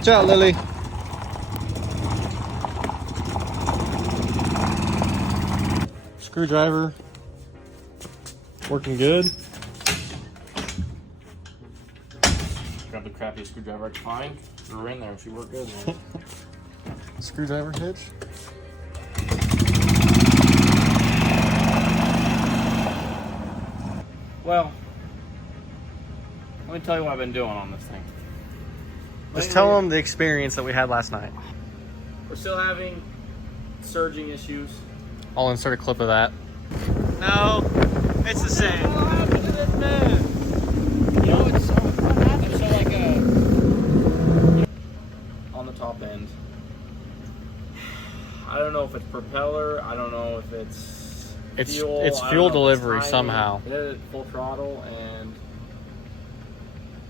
Watch out, Lily. Screwdriver working good. Grab the crappiest screwdriver I could find. Threw her in there and she worked good, man. Screwdriver hitch. Well, let me tell you what I've been doing on this thing. Just tell them the experience that we had last night. We're still having surging issues. I'll insert a clip of that. No, it's the same. What happened to this man? You know, it's what happened. So like on the top end. I don't know if it's propeller. I don't know if it's fuel. It's fuel delivery somehow. It hit full throttle and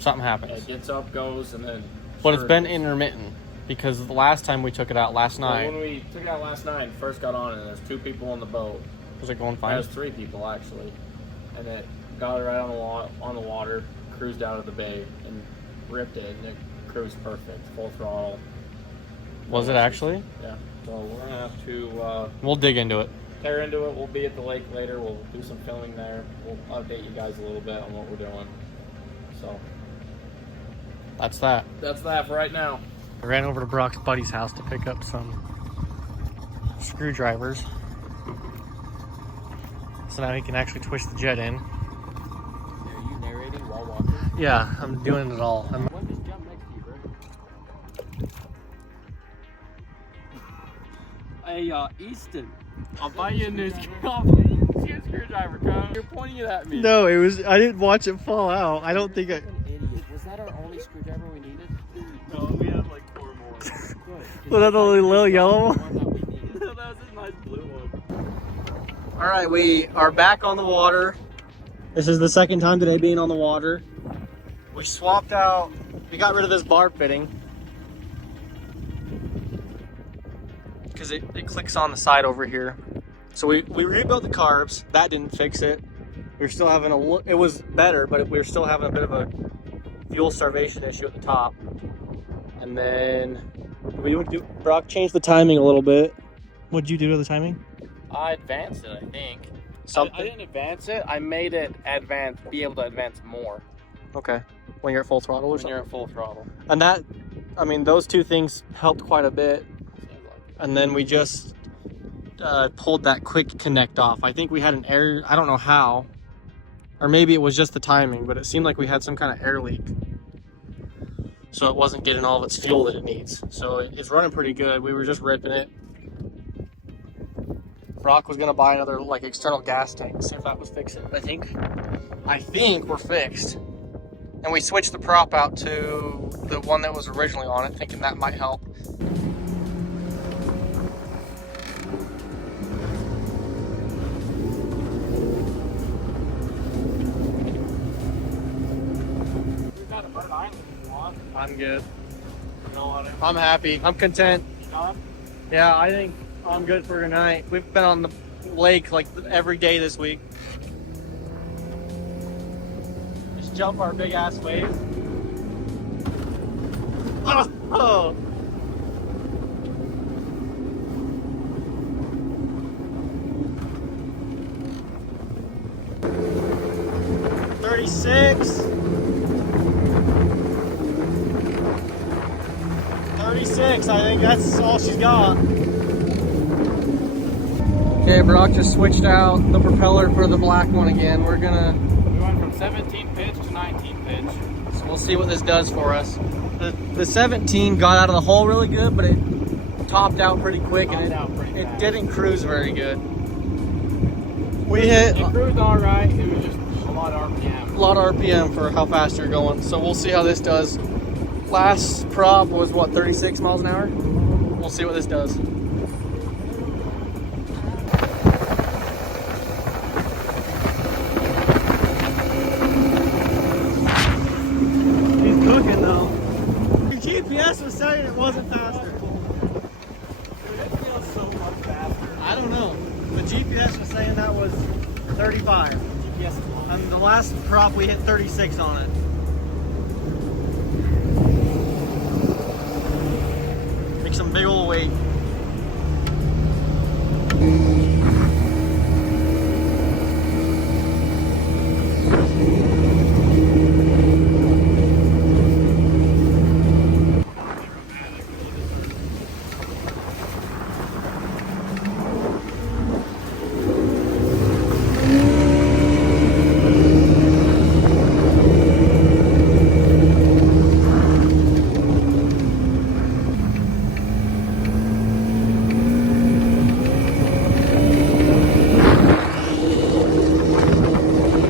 something happens. It gets up, goes, and then. But it's been intermittent because the last time we took it out last night. When we took it out last night and first got on it, there's 2 people on the boat. Was it going fine? There's 3 people actually, and it got it right on the water, cruised out of the bay, and ripped it, and it cruised perfect, full throttle. Was it actually? Yeah. So we're gonna have to. We'll dig into it. Tear into it. We'll be at the lake later. We'll do some filming there. We'll update you guys a little bit on what we're doing. So. That's that. That's that for right now. I ran over to Brock's buddy's house to pick up some screwdrivers. So now he can actually twist the jet in. Are you narrating while walking? Yeah, I'm doing it all. What just jumped next to you, bro? Hey, Easton, I'll buy you a new screwdriver, come. You're pointing it at me. No, I didn't watch it fall out. I don't think You're an idiot. Was that our only screwdriver we needed? No, we have like 4 more. Good. Was that the little yellow one? One that we needed. That was a nice blue one. All right, we are back on the water. This is the second time today being on the water. We swapped out, we got rid of this barb fitting because it clicks on the side over here. So we rebuilt the carbs. That didn't fix it. We were still having it was better, but we were still having a bit of a fuel starvation issue at the top. And then Brock changed the timing a little bit. What'd you do to the timing? I advanced it, I think. Something. I didn't advance it. I made it be able to advance more. Okay. When you're at full throttle or When something? you're at full throttle. And that, I mean, those 2 things helped quite a bit. And then we just pulled that quick connect off. I think we had an error. I don't know how. Or maybe it was just the timing, but it seemed like we had some kind of air leak. So it wasn't getting all of its fuel that it needs. So it's running pretty good. We were just ripping it. Brock was gonna buy another like external gas tank, see if that would fix it. I think we're fixed. And we switched the prop out to the one that was originally on it, thinking that might help. I'm good. I'm happy. I'm content. Yeah, I think I'm good for tonight. We've been on the lake like every day this week. Just jump our big ass wave. Oh. 36. 36, I think that's all she's got. Okay, Brock just switched out the propeller for the black one again. We went from 17 pitch to 19 pitch. So we'll see what this does for us. The 17 got out of the hole really good, but it topped out pretty quick and it didn't cruise very good. It cruised all right. It was just a lot of RPM. A lot of RPM for how fast you're going. So we'll see how this does. Last prop was what, 36 miles an hour? We'll see what this does. He's cooking though. Your GPS was saying it wasn't faster. It feels so much faster. I don't know. The GPS was saying that was 35. GPS is long. And the last prop we hit 36 on it. Make some big old weight.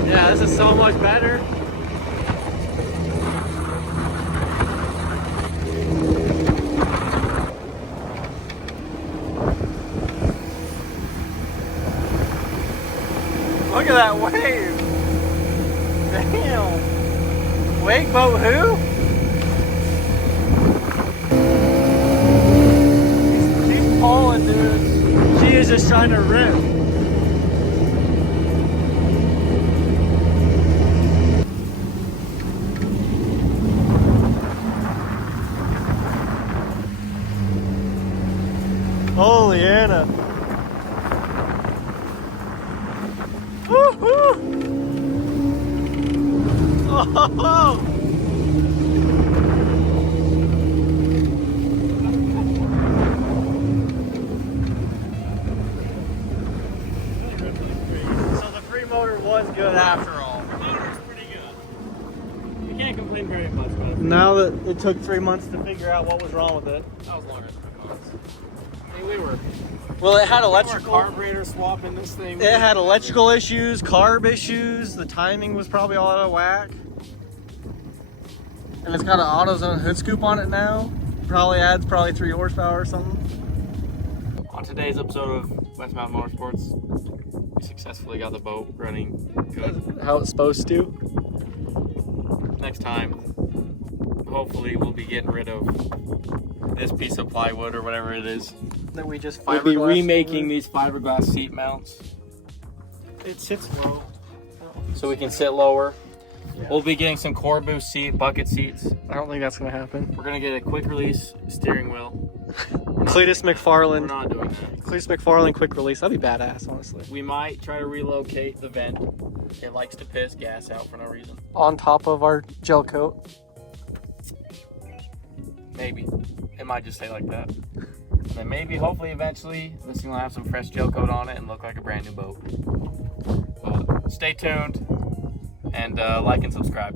Yeah, this is so much better. Look at that wave. Damn. Wake boat who? She's pulling, dude. She is just trying to rip. Holy Anna. Woo-hoo. Oh. So the free motor was good after all. The motor's pretty good. You can't complain very much about it. Now that it took 3 months to figure out what was wrong with it. That was longer than 3 months. I mean, we were Well, it had electrical. carburetor swapping this thing. It had electrical issues, carb issues. The timing was probably all out of whack. And it's got an AutoZone hood scoop on it now. Probably adds 3 horsepower or something. On today's episode of West Mountain Motorsports, we successfully got the boat running good. How it's supposed to. Next time, hopefully we'll be getting rid of this piece of plywood or whatever it is. That we just We'll be fiberglass remaking over. these fiberglass seat mounts It sits low. so we can sit lower. Yeah. We'll be getting some core boost bucket seats. I don't think that's gonna happen. We're gonna get a quick release steering wheel. Cletus We're McFarland. not doing that. Cletus McFarland quick release. That'd be badass, honestly. We might try to relocate the vent. It likes to piss gas out for no reason. On top of our gel coat. Maybe. It might just stay like that. And then maybe, hopefully, eventually, this thing will have some fresh gel coat on it and look like a brand new boat. But stay tuned and like and subscribe.